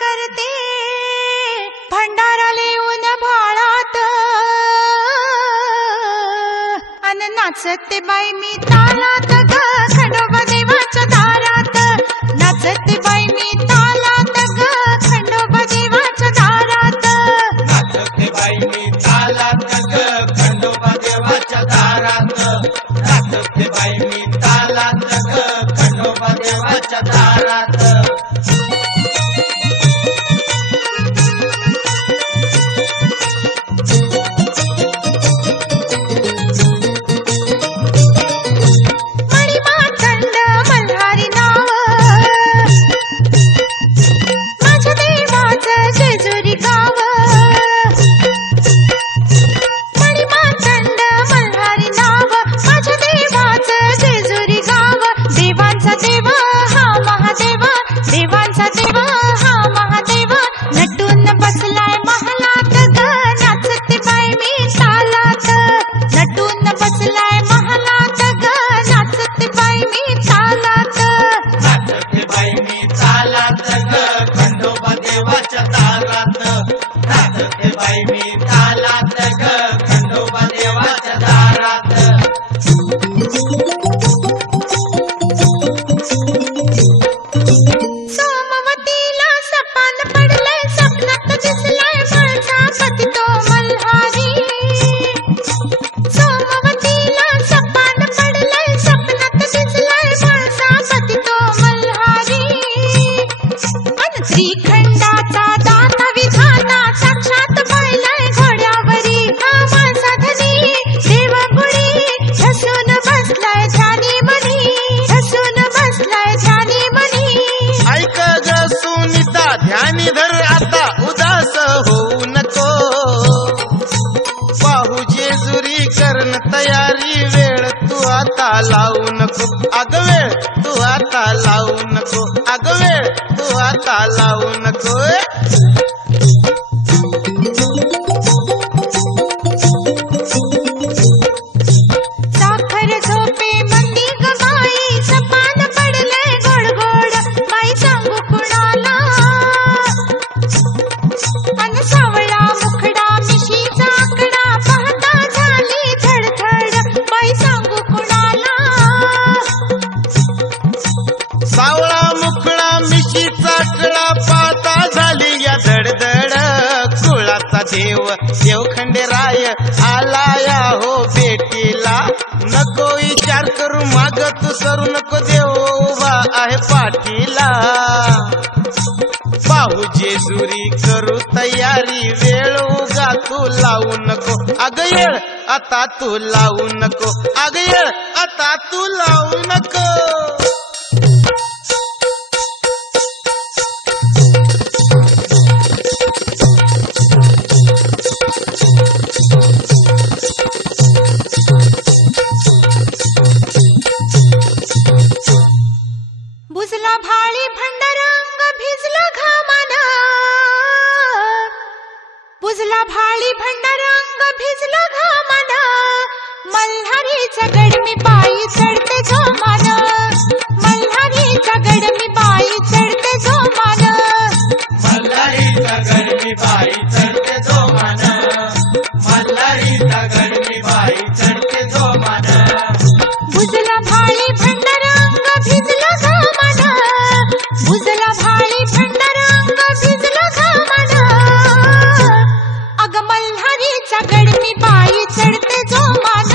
करते भंडारा लिहून भाळात अन नाचते बाई मी तालात ग खंडोबा देवाच्या दारात नाचते बाई मी तालात ग खंडोबा देवाच्या दारात नाचते बाई मी तालात ग खंडोबा देवाच्या दारात नाचते बाई मी तालात ग खंडोबा देवाच्या दारात ध्यानी धर आता उदास होऊ नको पाहू जेजुरी करण तयारी वेळ तू आता लावू नको अग वेळ तू आता लावू नको अग वेळ तू आता लावू नको सावळा मुखडा मिशीचा कळा पाता झाली या धडधड कुळाचा देव देवखंडेराय आलाया हो भेटीला नको विचार करू माग तू सरू नको देव उभा आहे पाठीला पाहू जेजुरी करू तयारी वेळ उगा तू लावू नको अग येळ आता तू लावू नको अग येळ आता तू लावू नको बुजला भाळी भंडारंग भिजला घामाना बुजला भाळी भंडारंग भिजला घामाना मल्हारीचा गड मी पायी चढते जोमान मल्हारीचा गड मी पायी चढते जोमान मल्हारीचा गड मी पायी चढते जोमान मल्हारीचा गड मी पायी चढते जोमान बुजला भाळी भंडारंग भिजला घामाना बुजला भाळी भंडारंग भिजला घामाना अग मल्हारीचा गड मी पायी चढते जोमान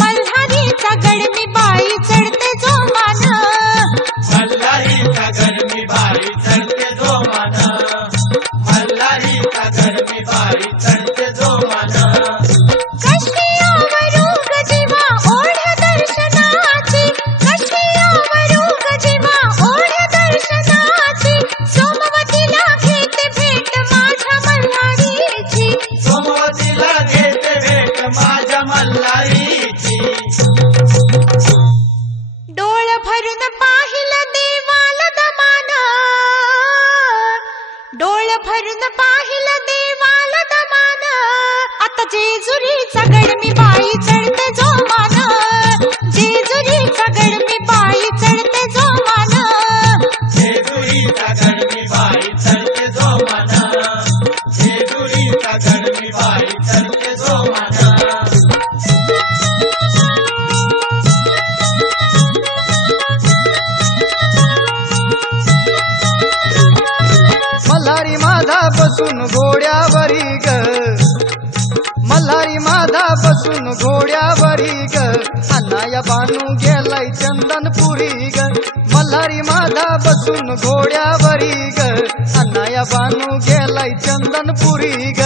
मल्हारीचा गड मी पायी चढते जोमान मल्हारीचा गड मी पायी चढते जोमान मल्हारी डोळ भरून पाहिलं देवाला दमान आता जेजुरीचा गड मी बाई चढते जोमान जेजुरीचा गड मी बाई चढते जोमान जेजुरीचा गड मी बाई चढते जोमान जेजुरीचा गड मी बाई चढते जोमान मल्हारी माझा बसून घोड्यावरी ग मल्हारी माझा बसून घोड्यावरी ग अण्णाया बानू गेलाय चंदनपुरी ग मल्हारी माझा बसून घोड्यावरी ग अण्णाया बानू गेलाय चंदनपुरी ग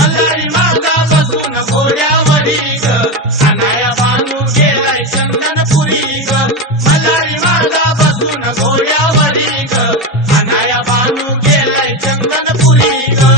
मल्हारी माझा बसून घोड्यावरी ग अण्णाया बानू गेलाय चंदनपुरी ग मल्हारी माझा बसून घोड्यावरी ग अण्णाया बानू गेलाय चंदनपुरी ग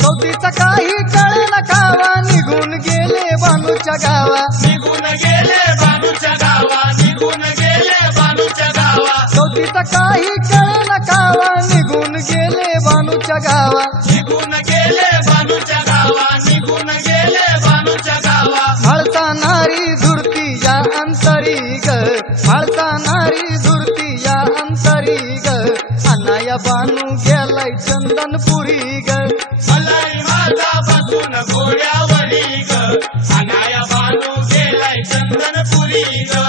चौथीचा काही कळेना खावा निघून गेले बानूच्या गावा निघून गेले बानूच्या गावा निघून गेले बानूच्या गावा चौथीचा काही कळेना खावा निघून गेले बानूच्या गावा निघून गेले बानूच्या गावा निघून गेले बानूच्या गावा माळसा नारी धुरती या अंतरी ग माळसा नारी धुरती या अंतरी ग अण्णाया बानू गेलाय चंदनपुरी ग मल्हारी माझा बसून घोड्यावरी ग अण्णाया बानू गेलाय चंदनपुरी ग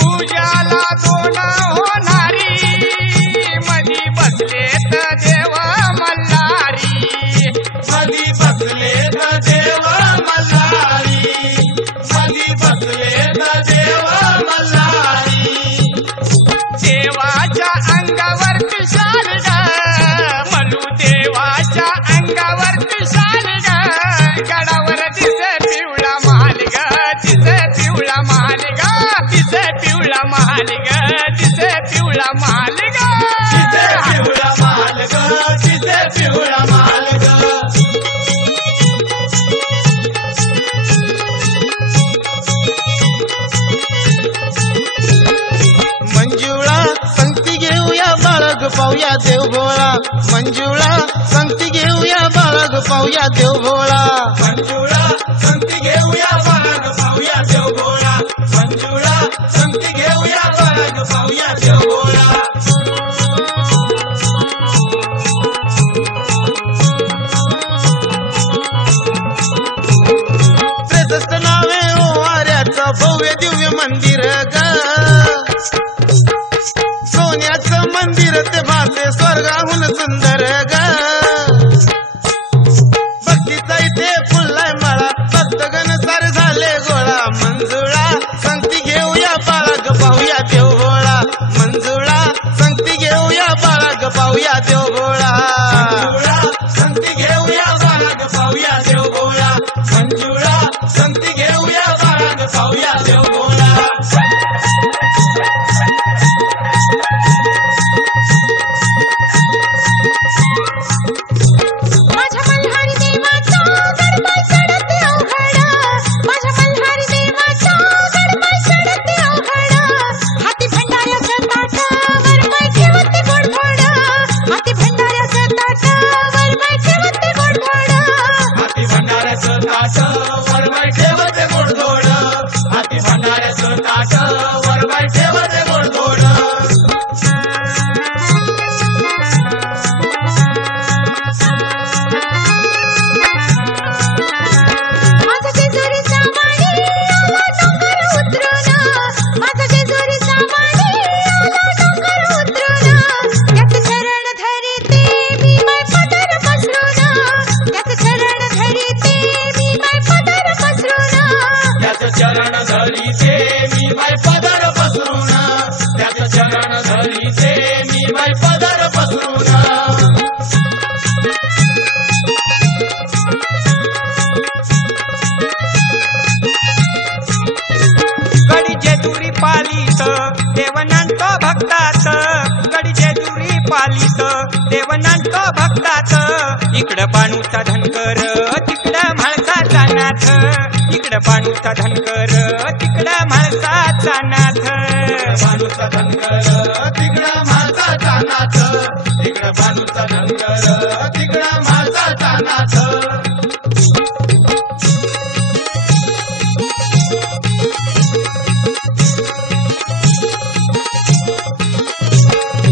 पूजा पिवळा महाल ग तिथे पिवळा महाल ग तिथे पिवळा महाल ग तिथे पिवळा महाल ग मंजुळा संगती घेऊया बाळग पाहूया देव भोळा मंजुळा संगती घेऊया बाळग पाहूया देव भोळा मंजुळा संगती घेऊया बाळग पाहूया देव भोळा मंजुळा संगती घेऊया बाळग पाहूया देव भोळा त्रेसष्ट नावे ओवाऱ्याचं भव्य दिव्य मंदिर ग सोन्याचं मंदिर ते भासे स्वर्गाहून सुंदर ग भक्तीचा इथे फुललाय माळा भक्तगण सारे झाले गोळा मंजुळा संगती घेऊया बाळग पाहूया देव भोळा मंजुळा संगती घेऊया बाळग पाहूया देव भोळा संगती घेऊया बाळग पाहूया देव भोळा मंजुळा संगती घेऊया बाळग पाहूया देव भोळा माझ्या मल्हारी देवाचा गडबड चढते अवघड माझ्या मल्हारी देवाचा गडबड चढते अवघड हाती भंडाऱ्याचं ताट वरमाय ठेवते गोडधोड हाती भंडाऱ्याचं ताट वरमाय ठेवते गोडधोड हाती भंडाऱ्याचं ताट वरमाय ठेवते गोडधोड हाती भंडाऱ्याचं ताट वरमाय ठेवते गोडधोड माझा जेजुरीचा वाणी आला डोंगर उतरून माझा जेजुरीचा वाणी आला डोंगर उतरून त्याचे चरण धरते मी माय पदर पसरून त्याचे चरण धरते मी माय पदर पसरून त्याचं चरण धरीते मी माय पदर पसरून त्याचं चरण धरीते मी माय पदर पसरून गडी जेजुरी पालीत देवनांत भक्तात गडी जेजुरी पालीत देवनांत भक्तात इकडं बाणूचा धनकर तिकडं म्हाळसाचा नाथ इकडं बाणूचा धनकर तिकडं म्हाळसाचा नाथ बाणूचा धनगर तिकडं माझा नाथ तिकडं बाणूचा धनगर तिकडं माझा नाथ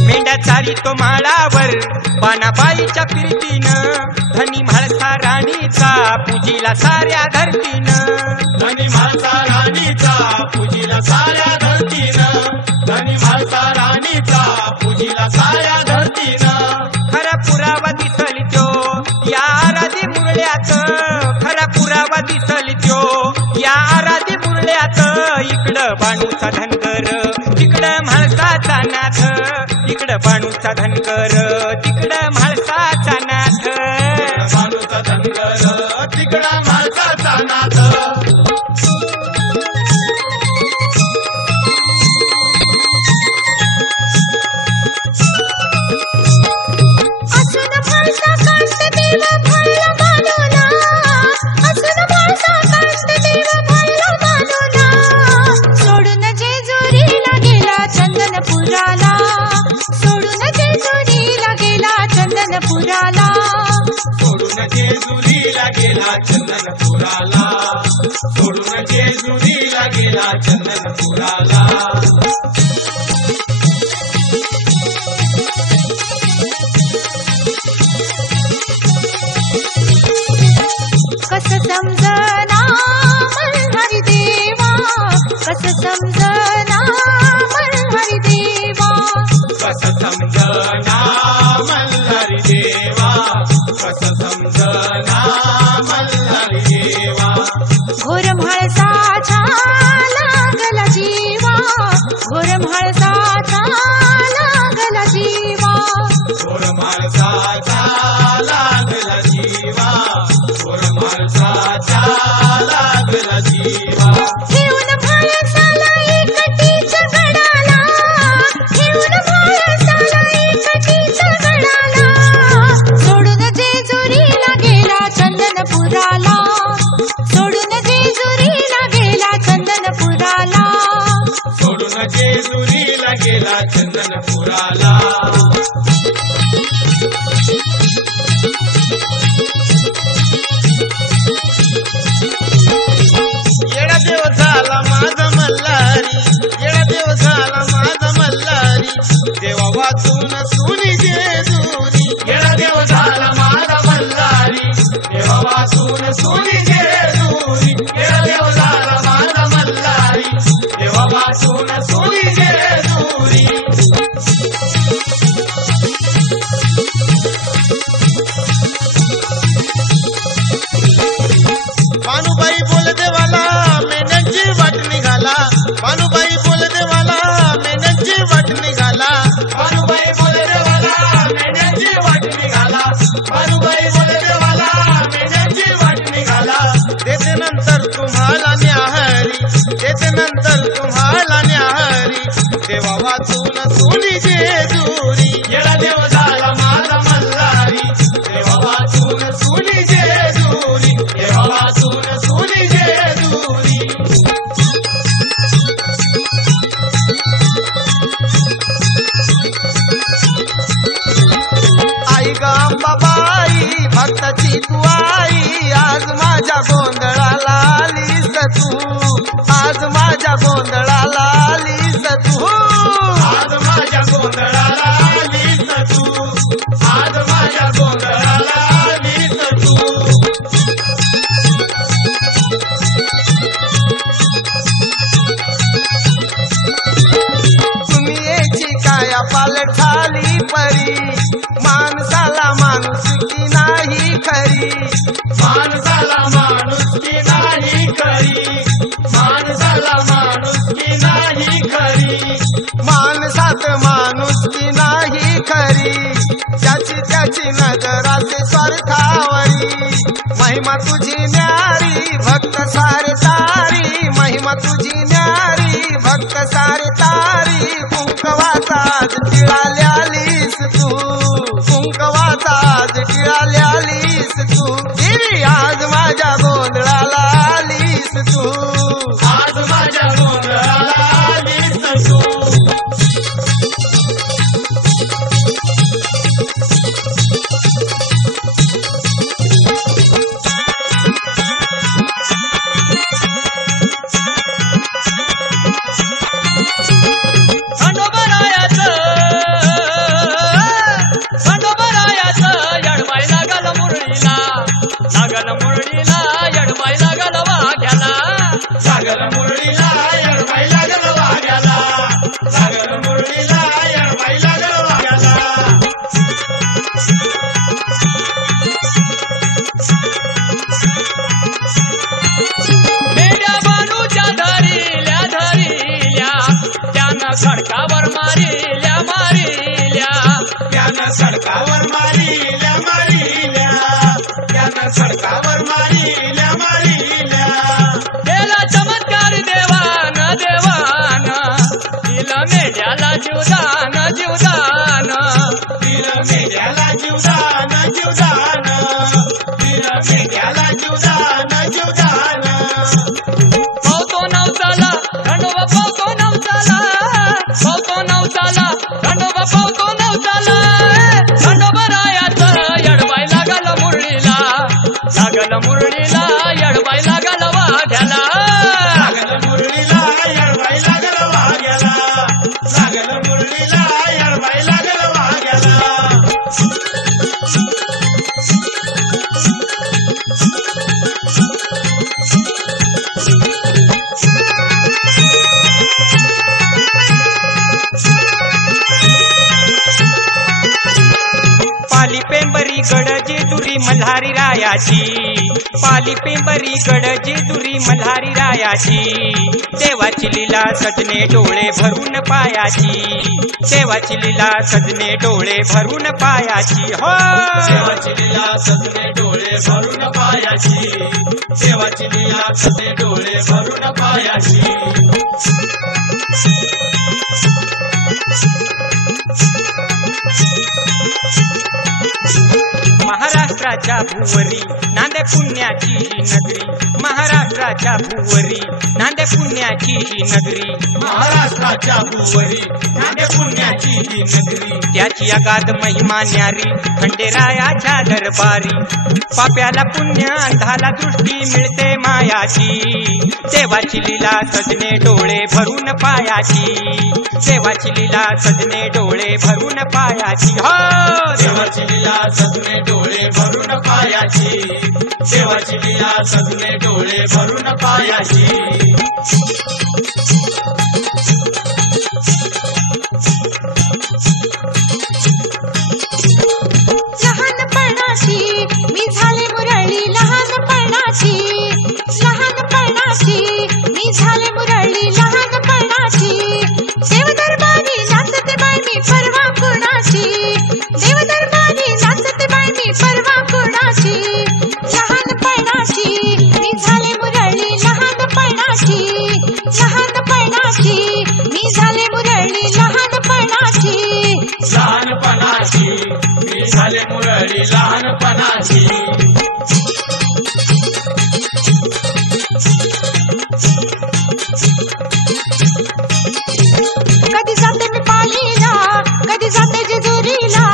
मेंढ्या चारी तो माळावर पानाबाईच्या कीर्तीनं धनी म्हाळसा राणीचा पूजीला साऱ्या धरतीनं धनी म्हाळसा राणीचा पूजीला साऱ्या धरतीनं धनी म्हाळसा राणीचा पूजीला साऱ्या धरतीनं खरा पुरावा दिसल त्यो या आराधी मुरळ्यात खरा पुरावा दिसल त्यो या आराधी मुरळ्यात इकडं बाणूचा धनगर तिकडं म्हाळसाचा नाथ इकडं बाणूचा धनगर तिकडं म्हाळसाचा नाथ बाणूचा धनगर तिकडं म्हाळसाचा नाथ असून म्हाळसा कांत देव भरला बांधूना असून म्हाळसा कांत देव भरला बांधूना सोडून जेजुरीला गेला चंदनपुराला सोडून जेजुरीला गेला चंदनपुराला सोडून जेजुरीला गेला चंदनपुराला सोडून जेजुरीला गेला चंदनपुराला कस समजना मल्हारी देवा कस समजना मल्हारी देवा कस समजना मल्हारी देवा कस समजना मल्हारी देवा घोर म्हाळसाचा लागला जीवा घोर म्हाळसाचा लागला जीवा घोर माणसाचा लागला जीवा घोर माणसाचा लागला जीवा घेऊन म्हाळसाला एकटीच गड गेला चंदनपुराला. येडा देव झाला माझा मल्हारी, येडा देव झाला माझा मल्हारी, देवा वाचून सुनी जेजुरी. येडा देव झाला माझा मल्हारी, देवा वाचून सोनी जेजुरी. येडा देव झाला माझा मल्हारी, देवा वाचून सोनी जेजुरी. पानुबाई बोल देवाला मेंढ्यांची वाट निघाला, पानुबाई बोल देवाला मेंढ्यांची वाट निघाला. भानुबाई बोले देवाला मेंढ्यांची वाट निघाला. भानुबाई बोले देवाला मेंढ्यांची वाट निघाला. देते नंतर तुम्हाला न्याहारी, देते नंतर तुम्हाला न्याहारी, देवा वाचून सुनी जेजुरी. येडा देव झाला माझा मल्हारी, देवा वाचून सोनी जेजुरी. देवा वाचून सोनी जेजुरी. आई गांबाबाई भक्ताची तू आई, आज माझ्या गोंधळाला आलीस तू, आज माझ्या गोंधळाला आलीस तू. आज माझ्या गोंधळाला आलीस तू, आज माझ्या गोंधळाला आलीस तू. दुनियेची काया पालट झाली परी, माणसाला माणुसकी नाही खरी. माणसाला माणुसकी नाही खरी, माणसाला माणुसकी नाही खरी. माणसात माणुसकी नाही खरी, त्याची नजर असे स्वार्थावरी. महिमा तुझी न्यारी भक्त सारे तारी, महिमा तुझी न्यारी भक्त सारे तारी. कुंकवाचा आज टिळाल्यालीस तू, कुंकवाचा आज टिळाल्यालीस तू. देवी आज माझ्या गोंधळाला आलीस तू, आज माझ्या गोंधळाला आलीस तू. लागल मुरळीला यडबाई लागल वाग्याला, लागल मुरळीला यडबाई लागल वाग्याला. मेड्या बानूच्या धरिल्या धरिल्या, त्यानं सडकावर मारिल्या मारिल्या. त्यानं सडकावर मारिल्या मारिल्या, त्यानं सडकावर मारिल्या मारिल्या. केला चमत्कार देवान देवान, दिलं मेढ्याला जीवदान जीवदान. दिलं मेढ्याला जीवदान जीवदान, दिलं मेढ्याला जीवदान जीवदान. पावतो नवसाला खंडोबा पावतो नवसाला, पावतो नवसाला खंडोबा पावतो नवसाला. खंडोबा रायाचं यडबाई लागल मुरळीला, लागल मुरळीला यडबाई लागल वाघ्याला. लागल मुरळीला यडबाई लागल वाघ्याला, लागल मुरळीला यडबाई लागल वाघ्याला. पाली पेंबरी गड जेजुरी मल्हारी रायाची, पाली पेंबरी गड जेजुरी मल्हारी रायाची. देवाची लीला सजने डोळे भरून पायाची, देवाची लीला सजने डोळे भरून पायाची. हो देवाची लीला सजने डोळे भरून पायाची, देवाची लीला सजने डोळे भरून पायाची. महाराष्ट्राच्या भुवरी नांदे पुण्याची नगरी, महाराष्ट्राच्या भुवरी नांदे पुण्याची ही नगरी, महाराष्ट्राच्या भुवरी नांदे पुण्याची ही नगरी, त्याची अगाध महिमा न्यारी खंडेरायाच्या दरबारी, पाप्याला पुण्य अंधाला दृष्टी मिळते मायाची, देवाची लीला सजने डोळे भरून पायाची, देवाची लीला सजने डोळे भरून पायाची, हो देवाची लीला सजने डोळे भरून पायाची, देवाची लीला सजने डोळे भरून पायाची. लहानपणाची मी झाले मुरळी, लहानपणाची मी झाले मुरळी, लहानपणाची देवदरबारी नाचते बाई मी परवा कुणाची, देवदरबारी नाचते बाई मी परवा कुणाची, लहानपणाची मी झाले मुरळी, लहानपणाची मी झाले मुरळी, लहानपणाची मी झाले मुरळी लहानपणाची. कधी जाते मी पालीला, कधी जाते जेजुरीला,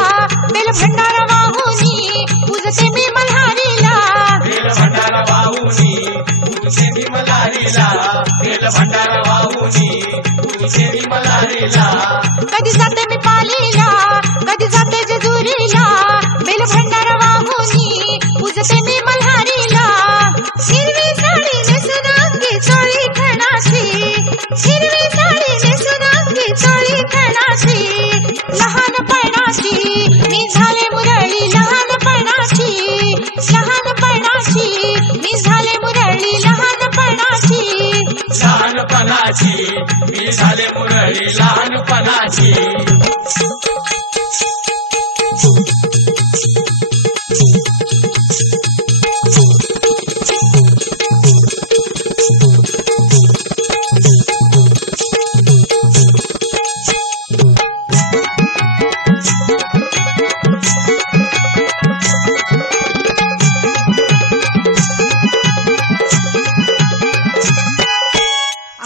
बेल भंडारा वाहुनी पूजते मी मल्हारीला, बेल भंडारा वाहुनी पूजते मी मल्हारीला, बेल भंडारा वाहुनी पूजते मी मल्हारीला. कधी जाते मी पालीला, कधी जाते जेजुरीला, बेल भंडारा वाहुनी पूजते मी मल्हारीला, हिरवी साडी नेसून अंगी चोळी खणाची, हिरवी साडी नेसून अंगी चोळी खणाची, लहानपणाची मी झाले मुरळी, लहानपणाची मी झाले मुरळी, लहानपणाची मी झाले मुरळी लहानपणाची.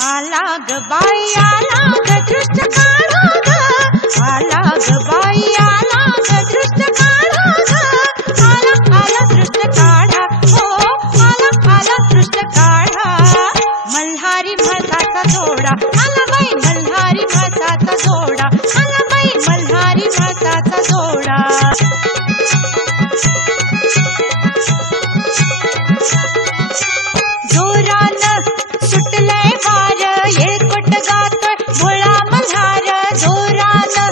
आला ग बाई आला ग दृष्ट काढा ग, आला ग बाई आला ग दृष्ट काढा ग, आला दृष्ट काढा, हो आला दृष्ट काढा, मल्हारी भासाचा जोडा, आला बाई मल्हारी भासाचा जोडा, आला बाई मल्हारी भासाचा जोडा. जोरानं सुटलंय वार येळकोट गातोय भोळा मल्हार, जोरानं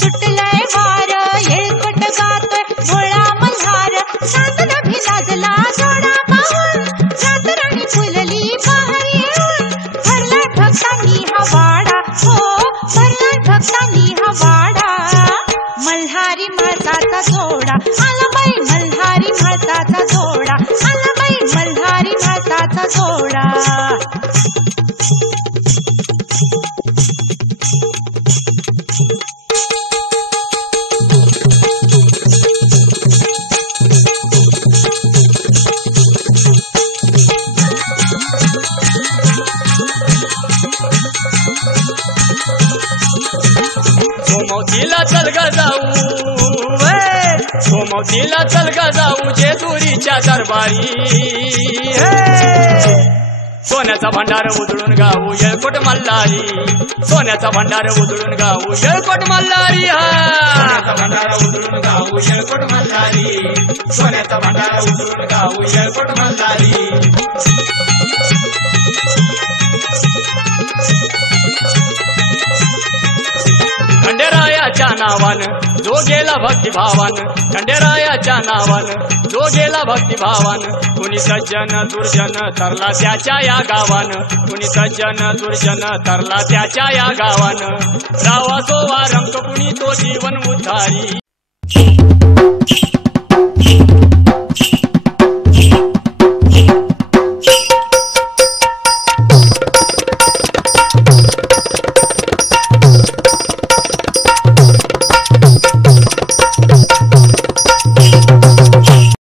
सुटलंय वार येळकोट गातोय भोळा मल्हार, चांदणा भिलाजला जोडा पाहून, चातराणी फुलली बाहेर येऊन, भरलाय भक्तांनी हा वाडा, हो भरलाय भक्तांनी हा वाडा, मल्हारी म्हाळसाचा जोडा, आला बाई मल्हारी म्हाळसाचा जोडा, आला बाई मल्हारी म्हाळसाचा जोडा. सोमवतीला चल ग जाऊ, सोमवतीला चल ग जाऊ जेजुरीच्या दरबारी, सोन्याचा भंडार उधळून गाऊ येळकोट मल्हारी, सोन्याचा भंडार उधळून गाऊ येळकोट मल्हारी, सोन्याचा भंडार उधळून गाऊ येळकोट मल्हारी, सोन्याचा भंडार उधळून गाऊ येळकोट मल्हारी. खंडेरायाच्या नावानं जो गेला भक्तिभावान, खंडेरायाच्या नावानं जो गेला भक्तिभावान, कुणी सज्जन दुर्जन तरला त्याच्या या गावान, कुणी सज्जन दुर्जन तरला त्याच्या या गावान, रावा सोवा रंग कुणी तो जीवन उद्धारी.